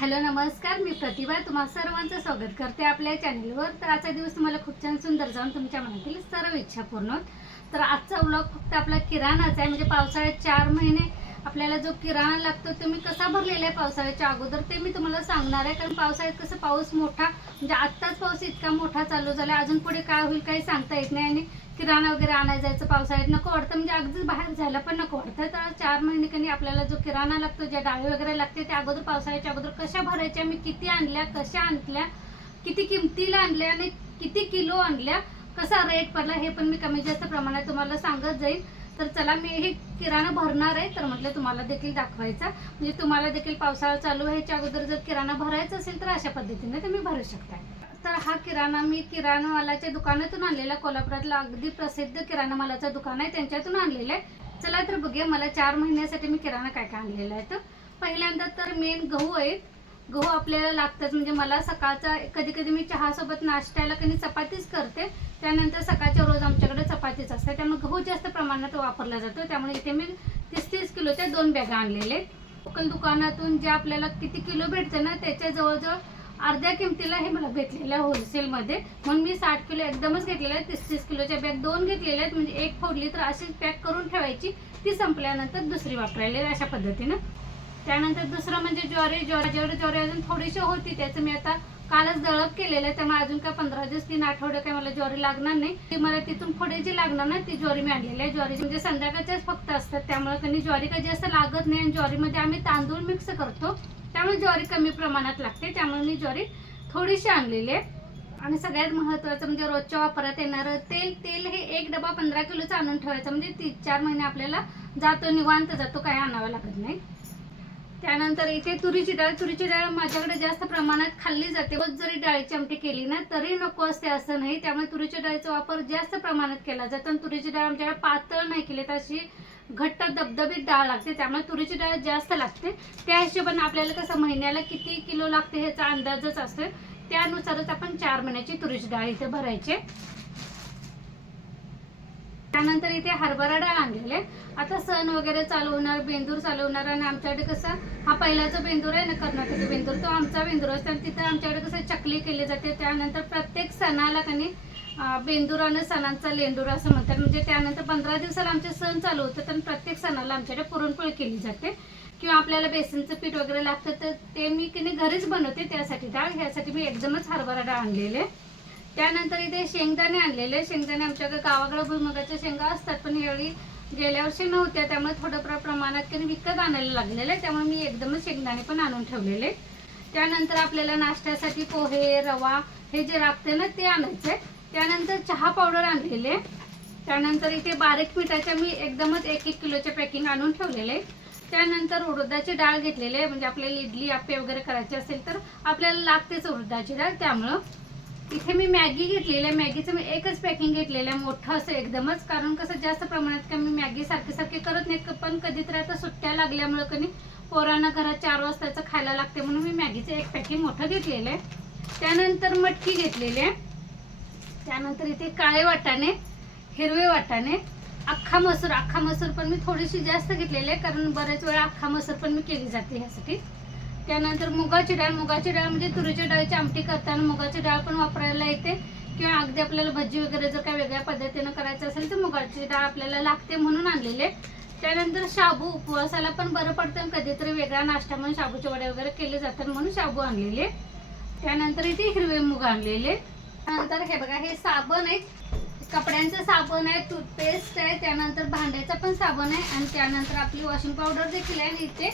Hello नमस्कार. मी प्रतिभा. तुम्हा सर्वांचं स्वागत करते आपल्या चॅनलवर. तर आजचा दिवस तुम्हाला खूप छान सुंदर जाऊन तुमच्या मनातील सर्व इच्छा पूर्ण होत. तर आजचा व्लॉग फक्त आपला किराणाचा आहे. म्हणजे पावसाळ्यात चार महिने आपल्याला जो किराणा लागतो तो मी कसा भरलेला आहे पावसाळ्याच्या अगोदर ते मी तुम्हाला सांगणार आहे. कारण पावसाळ्यात कसं पाऊस मोठा म्हणजे आत्ताच पाऊस इतका मोठा चालू झाला. अजून पुढे काय होईल काही सांगता येत नाही. आणि किराणा वगैरे आणायला जायचं पावसाळ्यात नको वाटतं. म्हणजे अगदीच बाहेर जायला पण नको वाटतं. तर चार महिने कधी आपल्याला जो किराणा लागतो ज्या डाळी वगैरे लागते त्या अगोदर पावसाळ्याच्या अगोदर कशा भरायच्या? मी किती आणल्या कशा आणल्या किती किमतीला आणल्या आणि किती किलो आणल्या कसा रेट पडला हे पण मी कमी जास्त प्रमाणात तुम्हाला सांगत जाईल तर चला मी हे किराणा भरणार आहे. तर म्हटलं तुम्हाला देखील दाखवायचा. म्हणजे तुम्हाला देखील पावसाळा चालू व्हायच्या अगोदर जर किराणा भरायचा असेल तर अशा पद्धतीने तुम्ही भरू शकता तर हा किराणा मी किराणामालाच्या दुकानातून आणलेला कोल्हापुरातला अगदी प्रसिद्ध किराणा मालाचं दुकान आहे त्यांच्यातून आणलेलं आहे. चला तर बघूया मला चार महिन्यासाठी मी किराणा काय काय आणलेला आहे तर. पहिल्यांदा तर मेन गहू आहेत. गहू आपल्याला लागतात म्हणजे मला सकाळचा कधी कधी मी चहासोबत नाश्त्याला कधी चपातीच करते. त्यानंतर सकाळच्या रोज आमच्याकडे चपातीच असते. त्यामुळे गहू जास्त प्रमाणात वापरला जातो. त्यामुळे इथे मी तीस तीस किलोच्या दोन बॅगा आणलेले लोकल दुकानातून जे आपल्याला किती किलो भेटतं ना त्याच्या जवळजवळ अर्ध्या किमतीला हे मला भेटलेलं आहे होलसेलमध्ये म्हणून मी साठ किलो एकदमच घेतलेले आहेत तीस तीस किलोच्या बॅग दोन घेतलेल्या आहेत. म्हणजे एक फोडली तर अशीच पॅक करून ठेवायची. ती संपल्यानंतर दुसरी वापरायला अशा पद्धतीनं. त्यानंतर दुसरं म्हणजे ज्वारी ज्वारी ज्वारी ज्वारी अजून थोडीशी होती त्याचं मी आता कालच दळप केलेलं आहे. त्यामुळे अजून काय पंधरा दिवस तीन आठवडे काय मला ज्वारी लागणार नाही. ती मला तिथून पुढे जी लागणार ना ती ज्वारी मी आणलेली आहे. ज्वारी म्हणजे संध्याकाळच्याच फक्त असतात. त्यामुळे त्यांनी ज्वारी काही जास्त लागत नाही आणि ज्वारीमध्ये आम्ही तांदूळ मिक्स करतो. त्यामुळे ज्वारी कमी प्रमाणात लागते. त्यामुळे मी ज्वारी थोडीशी आणलेली आहे. आणि सगळ्यात महत्त्वाचं म्हणजे रोजच्या वापरात येणारं तेल तेल हे एक डबा पंधरा किलोचं आणून ठेवायचं. म्हणजे तीन चार महिने आपल्याला जातो निवांत जातो काय आणावं लागत नाही. त्यानंतर इथे तुरीची डाळ. तुरीची डाळ माझ्याकडे जास्त प्रमाणात खाल्ली जाते. रोज जरी डाळीची आमटी केली ना तरी नको असते असं नाही. त्यामुळे तुरीच्या डाळीचा वापर जास्त प्रमाणात केला जातो. आणि तुरीची डाळ आमच्याकडे पातळ नाही केली तर अशी घट्ट दबदबीत डाळ लागते त्यामुळे तुरीची डाळ जास्त लागते. त्या हिशोबाने आपल्याला कसं महिन्याला किती किलो लागते ह्याचा अंदाजच असतो त्यानुसारच आपण चार महिन्याची तुरीची डाळ इथे भरायची त्यानंतर इथे हरभरा डाळ आणलेले आता सण वगैरे चालू होणार बेंदूर चालू होणार आणि आमच्याकडे कसं हा पहिलाचा बेंदूर आहे ना कर्नाटकी बेंदूर तो आमचा बेंदूर असतो आणि तिथं आमच्याकडे कसं चकली केली जाते. त्यानंतर प्रत्येक सणाला कनी अं, बेंदूर आणि सणांचा लेंडूर असं म्हणतात. म्हणजे त्यानंतर पंधरा दिवसाला आमचे सण चालू होतात आणि प्रत्येक सणाला आमच्याकडे पुरणपोळी केली जाते. किंवा आपल्याला बेसनचं पीठ वगैरे लागतं तर ते मी की नाही घरीच बनवते त्यासाठी डाळ. ह्यासाठी मी एकदमच हरभरा डाळ आणलेले. त्यानंतर इथे शेंगदाणे आणलेले. शेंगदाणे आमच्याकडे गावाकडे भुईमुगाच्या शेंगा असतात पण यावेळी गेल्या वर्षी नव्हत्या. त्यामुळे थोड्या प्रमाणात कधी विकत आणायला लागलेलं. आहे त्यामुळे मी एकदमच शेंगदाणे पण आणून ठेवलेले. त्यानंतर आपल्याला नाश्त्यासाठी पोहे रवा हे जे लागते ना ते आणायचे. त्यानंतर चहा पावडर आणलेले. त्यानंतर इथे बारीक मिठाच्या मी एकदमच एक एक किलोचे पॅकिंग आणून ठेवलेले. त्यानंतर उडदाची डाळ घेतलेली आहे म्हणजे आपल्याला इडली आप्पे वगैरे करायचे असेल तर आपल्याला लागतेच उडदाची डाळ त्यामुळं. इथे मी मॅगी घेतलेली आहे मॅगीचं मी एकच पॅकिंग घेतलेलं आहे मोठं असं एकदमच कारण कसं जास्त प्रमाणात का मी मॅगी सारखे सारखे करत नाही पण कधीतरी आता सुट्ट्या लागल्यामुळं कधी पोरांना घरात चार वाजताचं खायला लागते म्हणून मी मॅगीचं एक पॅकिंग मोठं घेतलेलं आहे. त्यानंतर मटकी घेतलेली आहे. त्यानंतर इथे काळे वाटाणे हिरवे वाटाणे अख्खा मसूर अख्खा मसूर पण मी थोडीशी जास्त घेतलेली आहे कारण बरेच वेळा अख्खा मसूर पण मी केली जाते ह्यासाठी. त्यानंतर मुगाची डाळ मुगाची डाळ म्हणजे तुरीच्या डाळीची आमटी करताना मुगाची डाळ पण वापरायला येते किंवा अगदी आपल्याला भजी वगैरे जर काही वेगळ्या पद्धतीनं करायचं असेल तर मुगाची डाळ आपल्याला लागते म्हणून आणलेले त्यानंतर शाबू उपवासाला पण बरं पडतं आणि कधीतरी वेगळा नाश्ता म्हणून शाबूचे वडे वगैरे केले जातात म्हणून शाबू आणलेले त्यानंतर इथे हिरवे मुग आणलेले नंतर हे बघा हे साबण आहे. कपड्यांचं साबण आहे टूथपेस्ट आहे त्यानंतर भांड्याचा पण साबण आहे आणि त्यानंतर आपली वॉशिंग पावडर देखील आहे. आणि इथे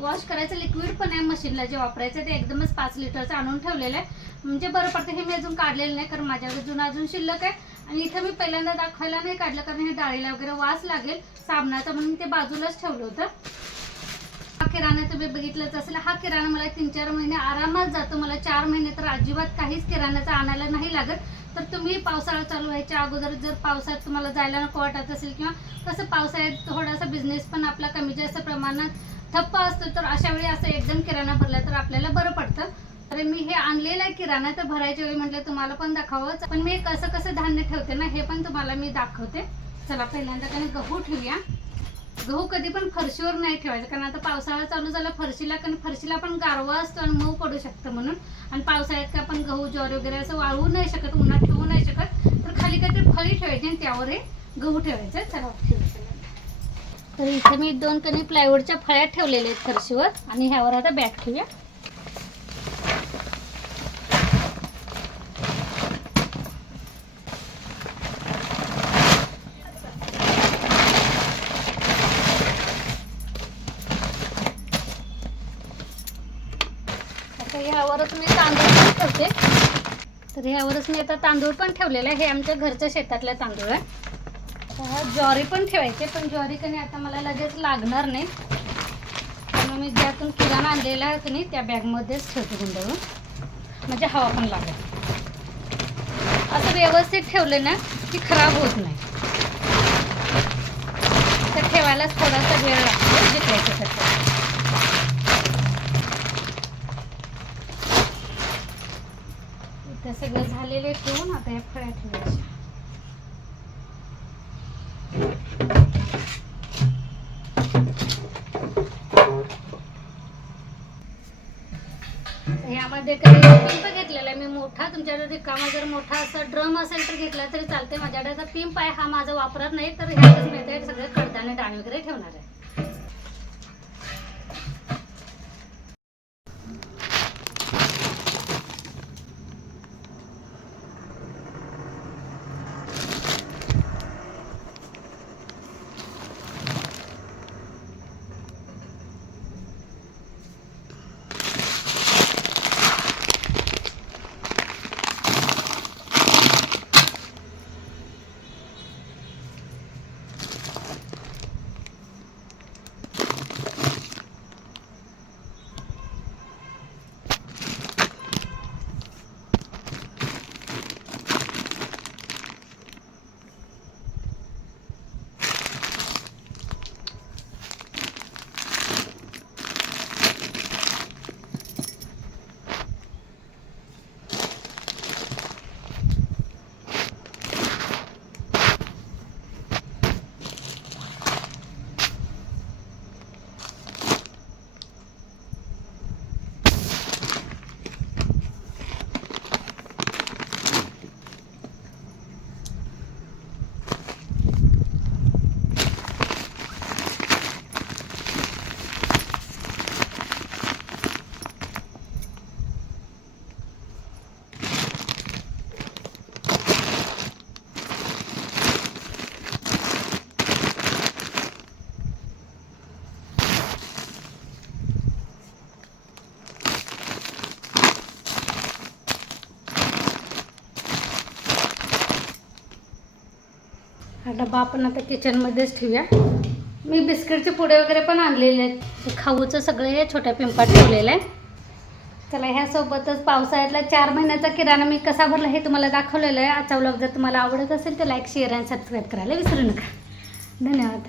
वॉश करायचं लिक्विड पण आहे मशीनला जे वापरायचं ते एकदमच पाच लिटरचं आणून ठेवलेलं आहे. म्हणजे बरं पडतं हे मी अजून काढलेलं नाही कारण माझ्याकडे जुनं अजून शिल्लक आहे. आणि इथं मी पहिल्यांदा दाखवायला नाही काढलं कारण हे डाळीला वगैरे वास लागेल साबणाचा म्हणून ते बाजूलाच ठेवलं होतं. किराणा तुम्ही बघितलंच असेल. हा किराणा मला तीन चार महिने आरामात जातो. मला चार महिने तर अजिबात काहीच किराण्याचा आणायला नाही लागत. तर तुम्ही पावसाळा चालू व्हायच्या अगोदर जर पावसात तुम्हाला जायला नको वाटत असेल किंवा कसं पावसाळ्यात थोडासा बिझनेस पण आपला कमी जास्त प्रमाणात ठप्प असतो तर अशा वेळी असं एकदम किराणा भरला तर आपल्याला बरं पडतं. तर मी हे आणलेलं आहे किराणा तर भरायच्या वेळी म्हटलं तुम्हाला पण दाखवावंच. पण मी कसं कसं धान्य ठेवते ना हे पण तुम्हाला मी दाखवते. चला पहिल्यांदा काही गहू ठेवूया. गहू हो, कधी पण फरशीवर नाही ठेवायचं कारण आता पावसाळा चालू झाला फरशीला कारण फरशीला पण गारवा असतो आणि मऊ पडू शकतं म्हणून. आणि पावसाळ्यात काय आपण गहू ज्वारी वगैरे असं वाळवू नाही शकत उन्हात ठेवू नाही शकत. तर खाली काहीतरी फळी ठेवायची आणि त्यावर हे गहू ठेवायचं. चला ठेवायचं तर इथे मी दोन कणी प्लायवूडच्या फळ्या ठेवलेल्या आहेत फरशीवर. आणि ह्यावर आता बॅग ठेवूया. मी तांदूळ पण ठेवते. तर ह्यावरच मी आता तांदूळ पण ठेवलेला आहे. हे आमच्या घरच्या शेतातला तांदूळ आहे. ज्वारी पण ठेवायचे पण ज्वारी कनी आता मला लगेच लागणार नाही. त्यामुळे मी ज्यातून किराणा आणलेला आहे की नाही त्या बॅगमध्येच ठेवते गुंडळून. म्हणजे हवा पण लागेल. असं व्यवस्थित ठेवलं ना की खराब होत नाही. तर ठेवायलाच थोडासा वेळ लागतो जिकल्याच्या इथं सगळं झालेले ठेवून आता या फळ्या ठेवायच्या. यामध्ये काही पिंप घेतलेला आहे. मी मोठा तुमच्याकडे रिकामा जर मोठा असं ड्रम असेल तर घेतला तरी चालते माझ्याकडे आता पिंप आहे. हा माझा वापरत नाही तर ह्यातच मिळते सगळे कडदाणे डाळ वगैरे ठेवणार आहे. डबा आपण आता किचनमध्येच ठेवूया. मी बिस्किटचे पुडे वगैरे पण आणलेले आहेत. खाऊचं सगळं हे छोट्या पिंपात ठेवलेलं आहे. चला ह्यासोबतच पावसाळ्यातला चार महिन्याचा किराणा मी कसा भरला हे तुम्हाला दाखवलेलं आहे. आजचा व्लॉग जर तुम्हाला आवडत असेल तर लाईक शेअर आणि सबस्क्राईब करायला विसरू नका. धन्यवाद.